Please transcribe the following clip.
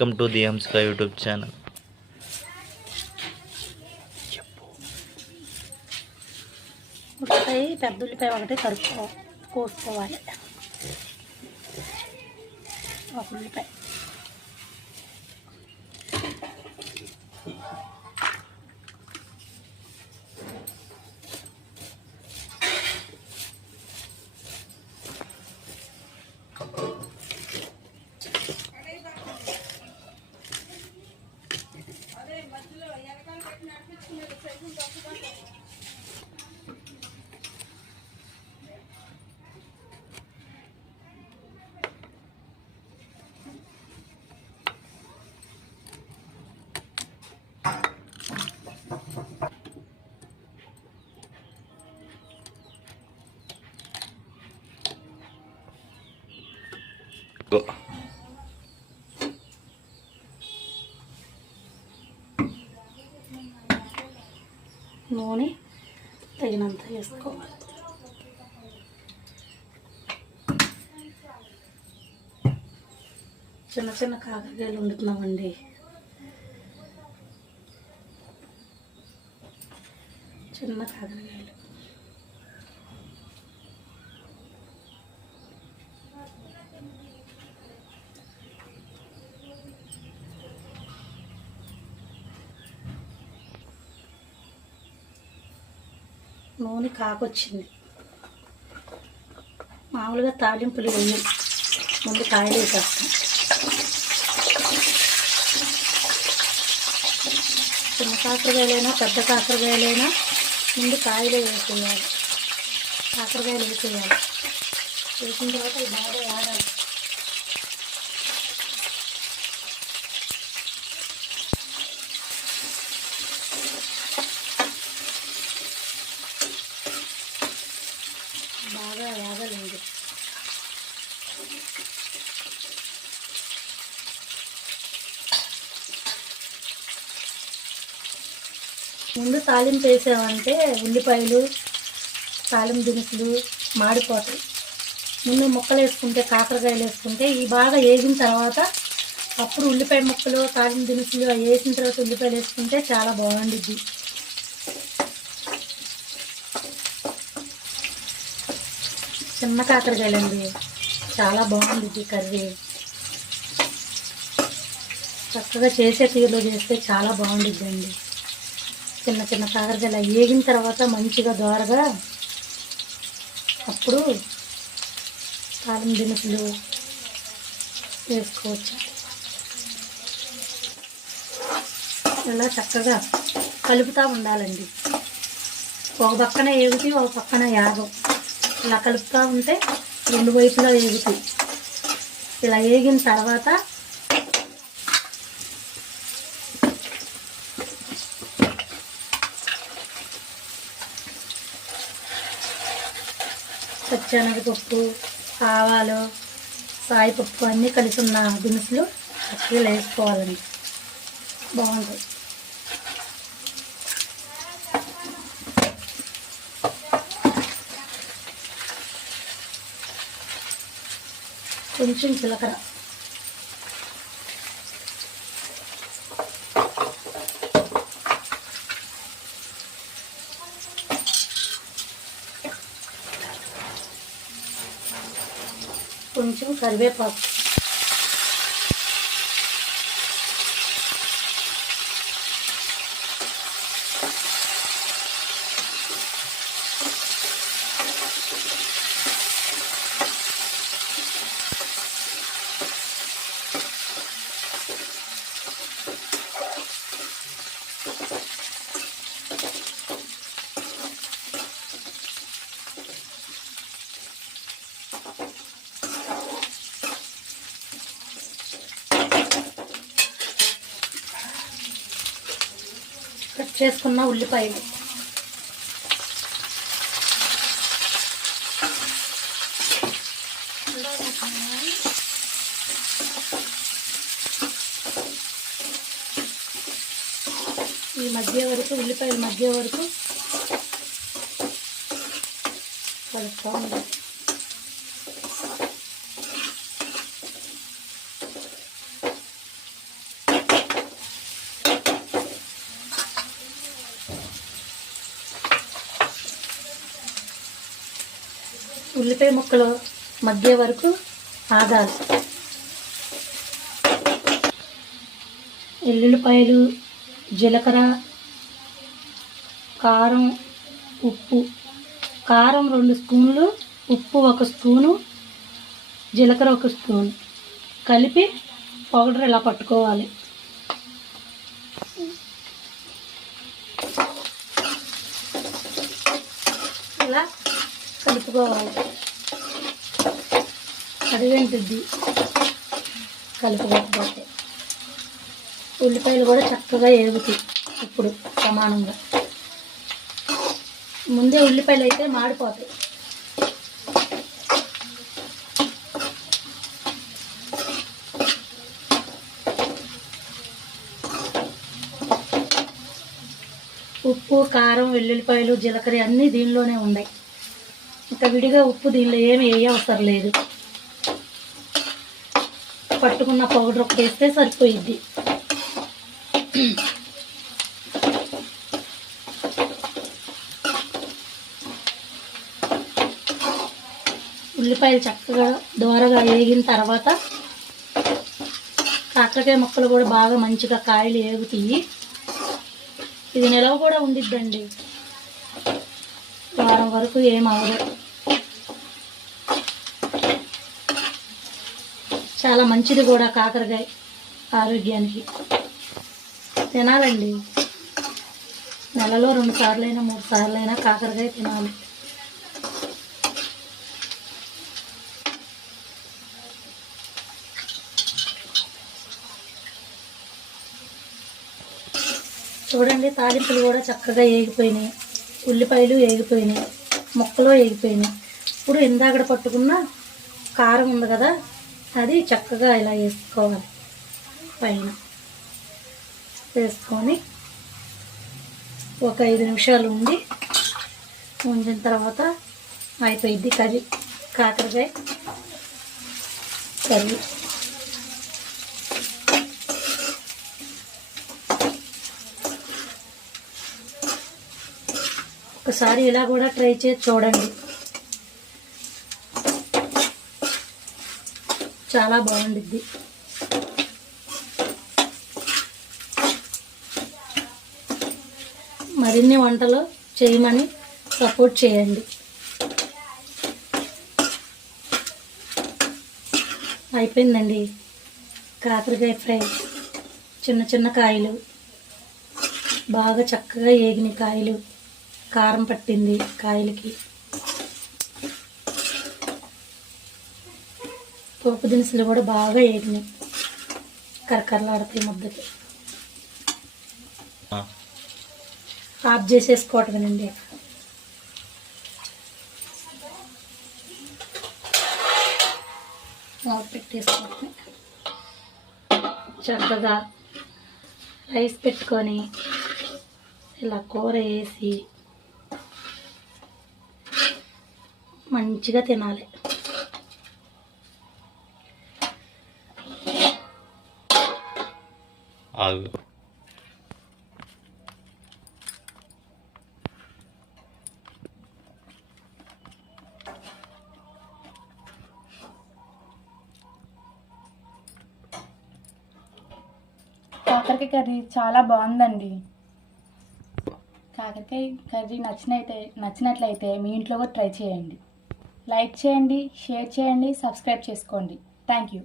Welcome to the Hamska YouTube channel. ఉల్లిపాయ పెద్ద ఉల్లిపాయ ఒకటి కోసుకోవాలి. ఒక ఉల్లిపాయ నూనె తగినంత వేసుకోవాలి. చిన్న చిన్న కాకరకాయలు వండుతున్నామండి. చిన్న కాకరకాయలు నూనె కాకొచ్చింది. మామూలుగా తాలింపులు వేయం, ముందు కాయలు వేసేస్తాం. చిన్న కాకరకాయలైనా పెద్ద కాకరకాయలైనా ముందు కాయలు వేసేయాలి. కాకరకాయలు వేసేయాలి. వేసిన తర్వాత ఇది బాగా ఆడాలి. బాగా వేగాలండి. ముందు తాలింపు వేసామంటే ఉల్లిపాయలు తాలింపు దినుసులు మాడిపోతాయి. ముందు ముక్కలు వేసుకుంటే కాకరకాయలు వేసుకుంటే ఇవి బాగా వేగిన తర్వాత అప్పుడు ఉల్లిపాయ ముక్కలు తాలింపు దినుసులు అవి వేసిన తర్వాత ఉల్లిపాయలు వేసుకుంటే చాలా బాగుండిద్ది. చిన్న కాకరకాయలండి, చాలా బాగుండిద్ది కర్రీ. చక్కగా చేసే తీరులో చేస్తే చాలా బాగుండిద్దండి. చిన్న చిన్న కాకరకాయలు వేగిన తర్వాత మంచిగా దోరగా అప్పుడు తాలింపు దినుసులు వేసుకోవచ్చు. ఇలా చక్కగా కలుపుతూ ఉండాలండి. ఒక పక్కన వేగుతాయి, ఒక పక్కన యాగం. ఇలా కలుపుతూ ఉంటే రెండు వైపులా వేగుతాయి. ఇలా వేగిన తర్వాత పచ్చెనగపప్పు, ఆవాలు, సాయిపప్పు అన్నీ కలిసి ఉన్న దినుసులు చక్కగా వేసుకోవాలండి. బాగుంటుంది. కొంచెం జీలకర్ర, కొంచెం కరివేపాకు, కట్ చేసుకున్న ఉల్లిపాయలు, ఈ మధ్య వరకు ఉల్లిపాయల మధ్య వరకు కలుపుతూ ఉండాలి. ఉల్లిపాయ ముక్కలు మగ్గే వరకు ఆగాలి. ఎల్లుల్లిపాయలు, జీలకర్ర, కారం, ఉప్పు. కారం 2 స్పూన్లు, ఉప్పు 1 స్పూను, జీలకర్ర 1 స్పూన్ కలిపి పౌడర్ ఇలా పట్టుకోవాలి. ఇలా కలుపుకోవాలి. అడిగంటుద్ది కలుపుకోకపోతే. ఉల్లిపాయలు కూడా చక్కగా ఏగుతాయి ఇప్పుడు సమానంగా. ముందే ఉల్లిపాయలు అయితే మాడిపోతాయి. ఉప్పు, కారం, వెల్లుల్లిపాయలు, జీలకర్ర అన్నీ దీనిలోనే ఉన్నాయి. ఇంకా విడిగా ఉప్పు దీనిలో ఏమి వేయవసరం లేదు. పట్టుకున్న పౌడర్ ఒకటి వేస్తే సరిపోయిద్ది. ఉల్లిపాయలు చక్కగా దోరగా వేగిన తర్వాత కాకరకాయ ముక్కలు కూడా బాగా మంచిగా కాయలు ఏగుతాయి. ఇది నిలవ కూడా ఉండిద్దండి, వారం వరకు ఏమవదు. చాలా మంచిది కూడా కాకరకాయ ఆరోగ్యానికి. తినాలండి, నెలలో 2 సార్లైనా 3 సార్లైనా కాకరకాయ తినాలి. చూడండి, తాలింపులు కూడా చక్కగా ఏగిపోయినాయి, ఉల్లిపాయలు ఏగిపోయినాయి, ముక్కలు ఏగిపోయినాయి. ఇప్పుడు ఇందాక పట్టుకున్న కారం ఉంది కదా, అది చక్కగా ఇలా వేసుకోవాలి. పైన వేసుకొని ఒక 5 నిమిషాలు ఉంచిన తర్వాత అయిపోయిద్ది కర్రీ, కాకరకాయ కర్రీ. ఒకసారి ఇలా కూడా ట్రై చేసి చూడండి, చాలా బాగుండిద్ది. మరిన్ని వంటలు చేయమని సపోర్ట్ చేయండి. అయిపోయిందండి కాకరకాయ ఫ్రై. చిన్న చిన్న కాయలు, బాగా చక్కగా ఏగిన కాయలు, కారం పట్టింది కాయలకి. పోపు దినుసులు కూడా బాగా ఏగినాయి, కరకరలాడతాయి ముద్దకి. ఆఫ్ చేసేసుకోవటమేనండి. మూత పెట్టేసుకోవటమే. చక్కగా రైస్ పెట్టుకొని ఇలా కూర వేసి మంచిగా తినాలి. ఆగు. కాకరకాయ కర్రీ చాలా బాగుందండి. కాకరకాయ కర్రీ నచ్చినట్లయితే మీ ఇంట్లో కూడా ట్రై చేయండి. లైక్ చేయండి, షేర్ చేయండి, సబ్స్క్రైబ్ చేసుకోండి. Thank you.